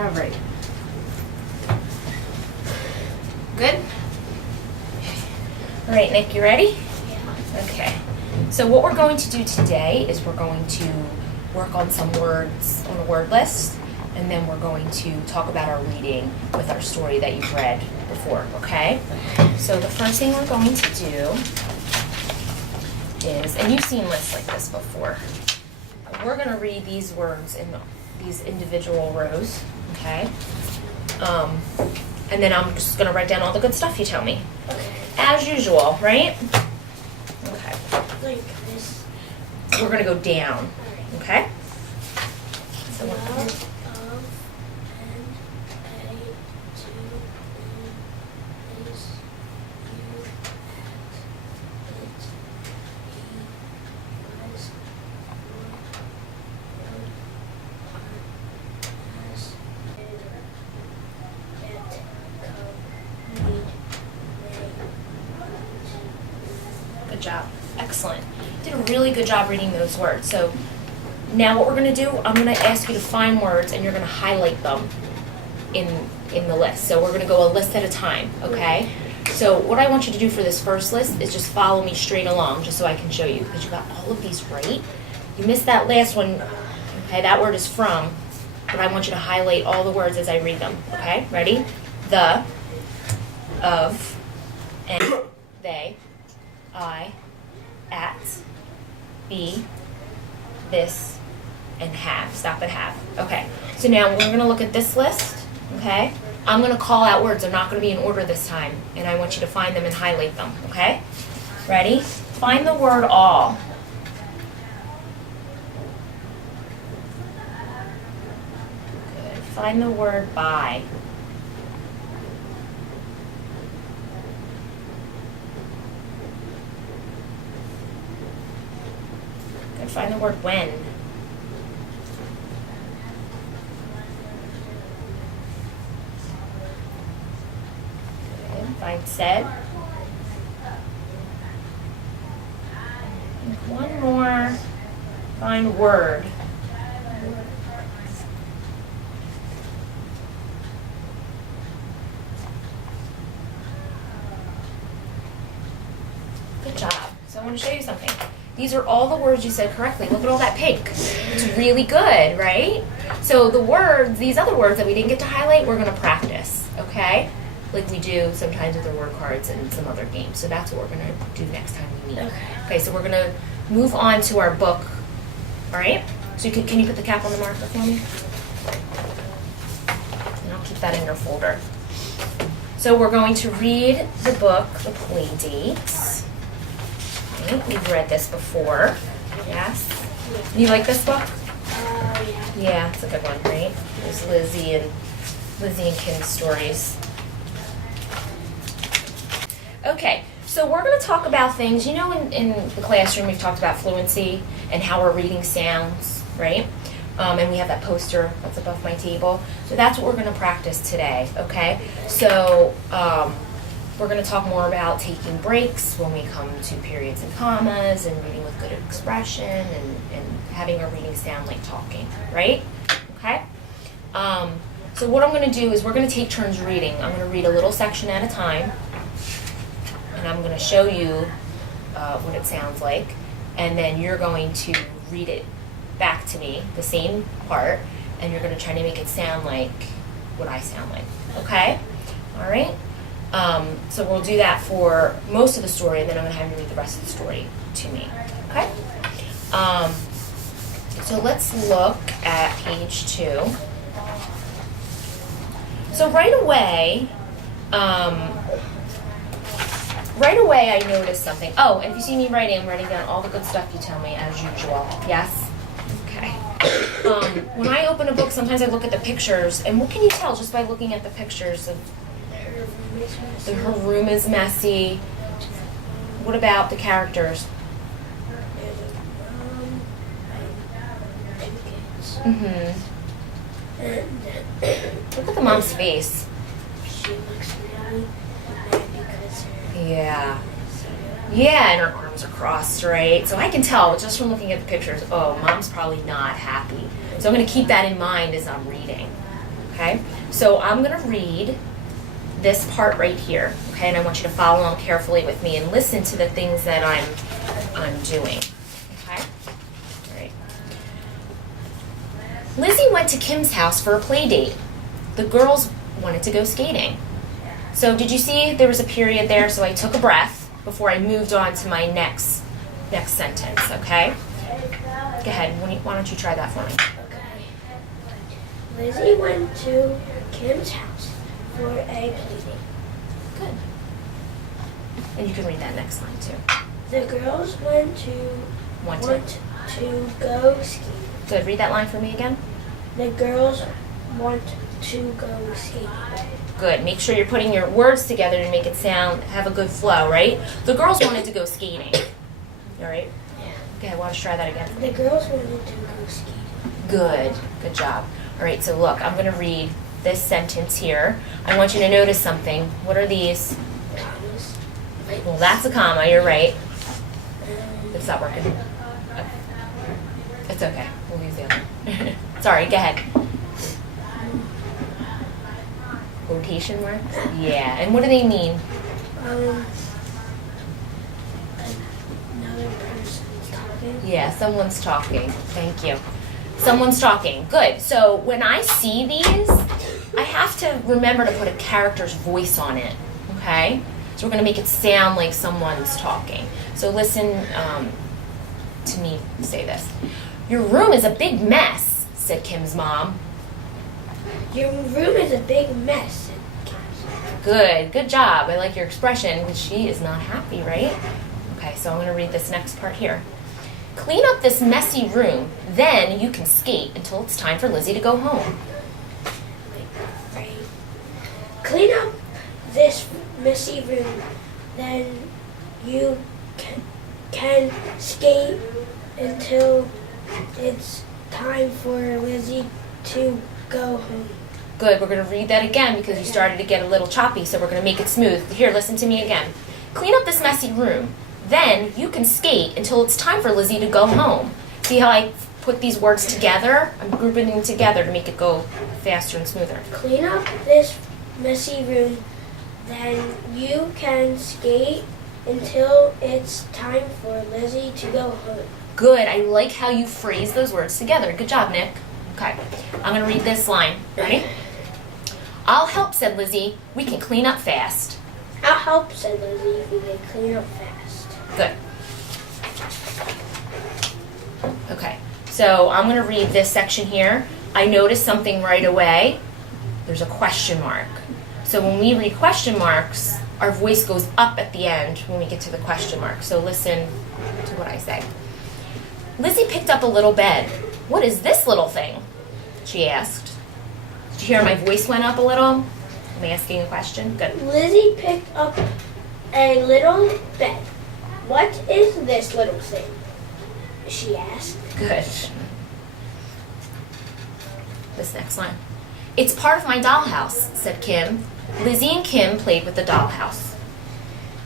All right. Good? All right, Nick, you ready? Yeah. Okay. So what we're going to do today is we're going to work on some words on a word list, and then we're going to talk about our reading with our story that you've read before, okay? So the first thing we're going to do is, and you've seen lists like this before, we're going to read these words in these individual rows, okay? And then I'm just going to write down all the good stuff you tell me. Okay. As usual, right? Okay. Like this. We're going to go down, Alright. okay? So Love what- of and a to in is you at it he was as get come need Good job. Excellent. You did a really good job reading those words. So now what we're going to do, I'm going to ask you to find words and you're going to highlight them in the list. So we're going to go a list at a time, okay? So what I want you to do for this first list is just follow me straight along just so I can show you, because you got all of these right. You missed that last one, okay? That word is from, but I want you to highlight all the words as I read them, okay? Ready? The, of, and, they, I, at, be, this, and have. Stop at have. Okay. So now we're going to look at this list. Okay. I'm going to call out words. They're not going to be in order this time. And I want you to find them and highlight them. Okay. Ready? Find the word all. Good. Find the word by. Good. Find the word when. Good. Find said. And one more. Find word. Good job. So I want to show you something. These are all the words you said correctly. Look at all that pink. It's really good, right? So the words, these other words that we didn't get to highlight, we're going to practice, okay? Like we do sometimes with the word cards and some other games. So that's what we're going to do next time we meet. Okay, so we're going to move on to our book, all right? So can you put the cap on the marker for me? And I'll keep that in your folder. So we're going to read the book, The Play Dates. Right? We've read this before. Yes? You like this book? yeah. Yeah, it's a good one, right? There's Lizzie and Kim's stories. Okay, so we're going to talk about things, you know, in the classroom we've talked about fluency and how our reading sounds, right? And we have that poster that's above my table. So that's what we're going to practice today, okay? So we're going to talk more about taking breaks when we come to periods and commas and reading with good expression and having our reading sound like talking, right? Okay? So what I'm going to do is we're going to take turns reading. I'm going to read a little section at a time, and I'm going to show you what it sounds like, and then you're going to read it back to me, the same part, and you're going to try to make it sound like what I sound like, okay? All right? So we'll do that for most of the story, and then I'm going to have you read the rest of the story to me, okay? So let's look at page 2. So right away I noticed something. Oh, and if you see me writing, I'm writing down all the good stuff you tell me as usual. Yes? Okay. When I open a book, sometimes I look at the pictures, and what can you tell just by looking at the pictures of her room is messy? What about the characters? Mm-hmm. Look at the mom's face. She looks really mad because her Yeah. Yeah, and her arms are crossed, right? So I can tell just from looking at the pictures, oh, mom's probably not happy. So I'm going to keep that in mind as I'm reading. Okay? So I'm going to read this part right here, okay? And I want you to follow along carefully with me and listen to the things that I'm doing, okay? All right. Lizzie went to Kim's house for a play date. The girls wanted to go skating. So did you see there was a period there? So I took a breath before I moved on to my next sentence, okay? Go ahead. Why don't you try that for me? Okay. Lizzie went to Kim's house for a play date. Good. And you can read that next line too. The girls want to go skiing. Good. Read that line for me again. The girls want to go skiing. Good. Make sure you're putting your words together to make it have a good flow, right? The girls wanted to go skating. All right? Yeah. Okay, why don't you try that again? The girls wanted to go skiing. Good. Good job. All right, so look, I'm going to read this sentence here. I want you to notice something. What are these? Commas. Well, that's a comma. You're right. It's not working. Oh. It's okay. We'll use the other one. Sorry, go ahead. Quotation marks? Yeah. And what do they mean? Another person's talking. Yeah, someone's talking. Thank you. Someone's talking. Good. So when I see these, I have to remember to put a character's voice on it. Okay? So we're going to make it sound like someone's talking. So listen to me say this. Your room is a big mess, said Kim's mom. Your room is a big mess. Good. Good job. I like your expression, because she is not happy, right? Okay, so I'm going to read this next part here. Clean up this messy room, then you can skate until it's time for Lizzie to go home. Right. Clean up this messy room, then you can skate until it's time for Lizzie to go home. Good. We're going to read that again because you started to get a little choppy, so we're going to make it smooth. Here, listen to me again. Clean up this messy room. Then you can skate until it's time for Lizzie to go home. See how I put these words together? I'm grouping them together to make it go faster and smoother. Clean up this messy room, then you can skate until it's time for Lizzie to go home. Good. I like how you phrase those words together. Good job, Nick. Okay. I'm going to read this line. Ready? I'll help, said Lizzie. We can clean up fast. I'll help, said Lizzie. We can clean up fast. Good. Okay, so I'm going to read this section here. I noticed something right away. There's a question mark. So when we read question marks, our voice goes up at the end when we get to the question mark. So listen to what I say. Lizzie picked up a little bed. What is this little thing? She asked. Did you hear my voice went up a little? I'm asking a question. Good. Lizzie picked up a little bed. What is this little thing? She asked. Good. This next line. It's part of my dollhouse, said Kim. Lizzie and Kim played with the dollhouse.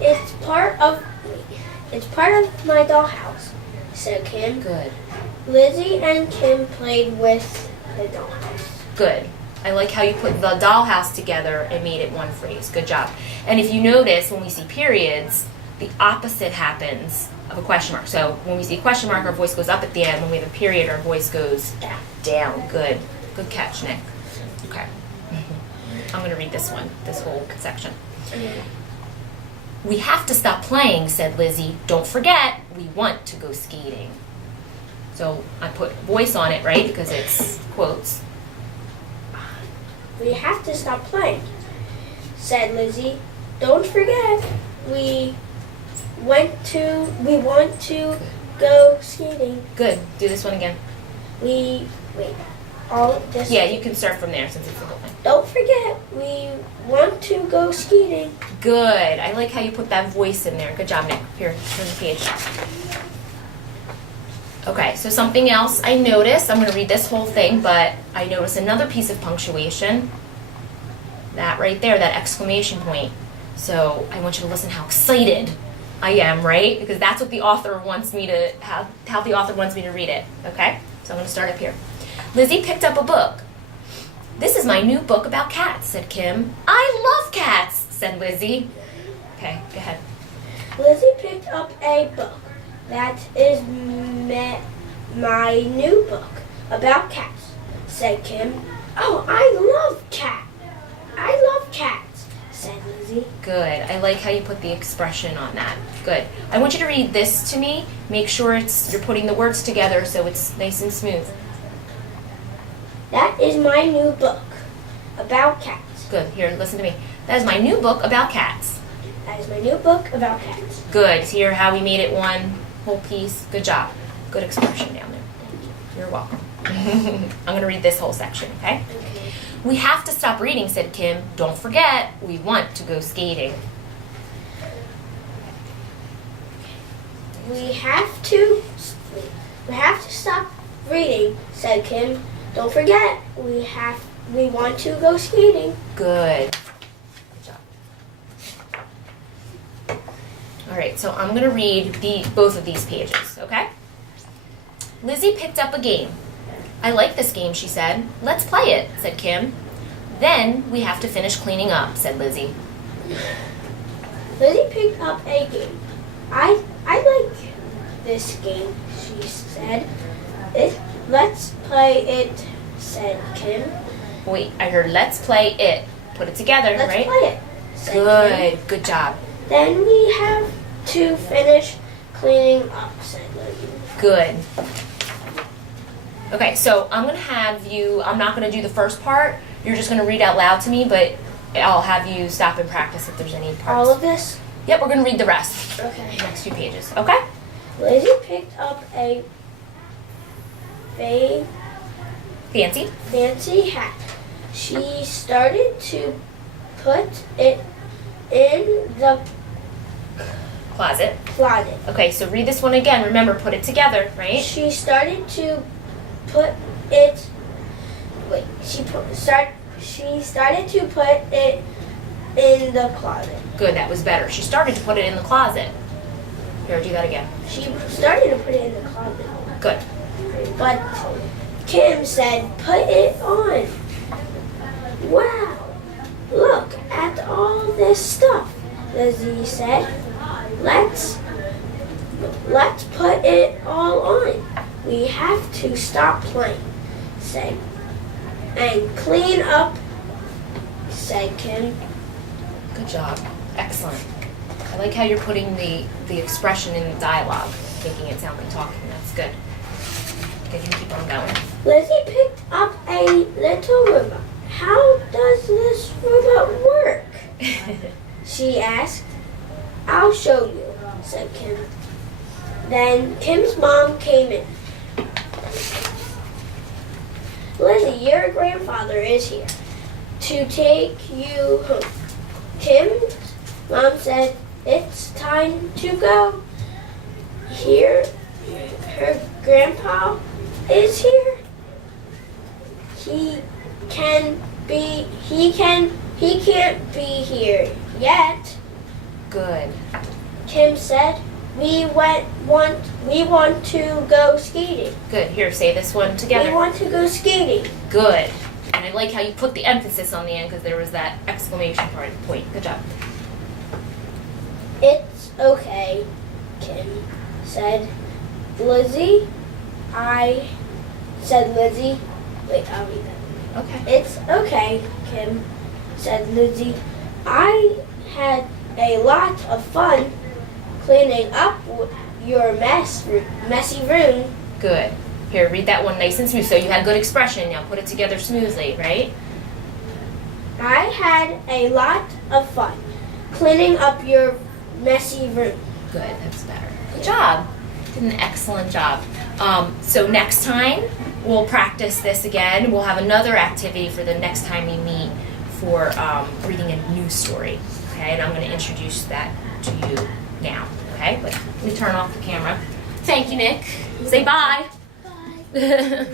It's part of my dollhouse, said Kim. Good. Lizzie and Kim played with the dollhouse. Good. I like how you put the dollhouse together and made it one phrase. Good job. And if you notice, when we see periods, the opposite happens of a question mark. So when we see a question mark, our voice goes up at the end. When we have a period, our voice goes down. Good. Good catch, Nick. Okay. I'm going to read this one, this whole section. We have to stop playing, said Lizzie. Don't forget, we want to go skating. So I put voice on it, right, because it's quotes. We have to stop playing, said Lizzie. Don't forget, we want to go skating. Good. Do this one again. Yeah, you can start from there since it's the whole thing. Don't forget, we want to go skating. Good. I like how you put that voice in there. Good job, Nick. Here, turn the page. Okay, so something else I noticed, I'm going to read this whole thing, but I noticed another piece of punctuation. That right there, that exclamation point. So I want you to listen how excited I am, right? Because that's what the author wants me to, how the author wants me to read it, okay? So I'm going to start up here. Lizzie picked up a book. This is my new book about cats, said Kim. I love cats, said Lizzie. Okay, go ahead. Lizzie picked up a book. That is my new book about cats, said Kim. Oh, I love cats, said Lizzie. Good. I like how you put the expression on that. Good. I want you to read this to me. Make sure you're putting the words together so it's nice and smooth. That is my new book about cats. Good. Here, listen to me. That is my new book about cats. That is my new book about cats. Good. Hear how we made it one whole piece? Good job. Good expression down there. You're welcome. I'm going to read this whole section, okay? Okay. We have to stop reading, said Kim. Don't forget, we want to go skating. We have to stop reading, said Kim. Don't forget, we want to go skating. Good. Good job. All right, so I'm going to read both of these pages, okay? Lizzie picked up a game. I like this game, she said. Let's play it, said Kim. Then we have to finish cleaning up, said Lizzie. Lizzie picked up a game. I like this game, she said. Let's play it, said Kim. Wait, I heard let's play it. Put it together, Let's right? play it, said Kim. Good. Good job. Then we have to finish cleaning up, said Lizzie. Good. Okay, so I'm going to have you, I'm not going to do the first part. You're just going to read out loud to me, but I'll have you stop and practice if there's any parts. All of this? Yep, we're going to read the rest. Okay. The next few pages, okay? Lizzie picked up a fancy hat. She started to put it in the Closet. closet. Okay, so read this one again. Remember, put it together, right? She started to put it. Wait. She started to put it in the closet. Good, that was better. She started to put it in the closet. Here, do that again. She started to put it in the closet. Good. But Kim said, "Put it on." Wow! Look at all this stuff, Lizzie said. Let's put it all on. We have to stop playing, said, and clean up, said Kim. Good job. Excellent. I like how you're putting the expression in the dialogue, making it sound like talking. That's good. Okay, you can keep on going. Lizzie picked up a little robot. How does this robot work? She asked. I'll show you, said Kim. Then Kim's mom came in. Lizzie, your grandfather is here to take you home. Kim's mom said, it's time to go. Here, her grandpa is here. He can't be here yet. Good. Kim said, we want to go skating. Good. Here, say this one together. We want to go skating. Good. And I like how you put the emphasis on the end because there was that exclamation point. Good job. It's okay, Kim said. Lizzie, said Lizzie. Wait, I'll read that. Okay. It's okay, Kim said Lizzie. I had a lot of fun cleaning up your messy room. Good. Here, read that one nice and smooth. So you had good expression. Now put it together smoothly, right? I had a lot of fun cleaning up your messy room. Good. That's better. Good job. Did an excellent job. So next time we'll practice this again. We'll have another activity for the next time we meet for reading a news story. Okay, and I'm going to introduce that to you now. Okay, but let me turn off the camera. Thank you, Nick. Say bye. Bye.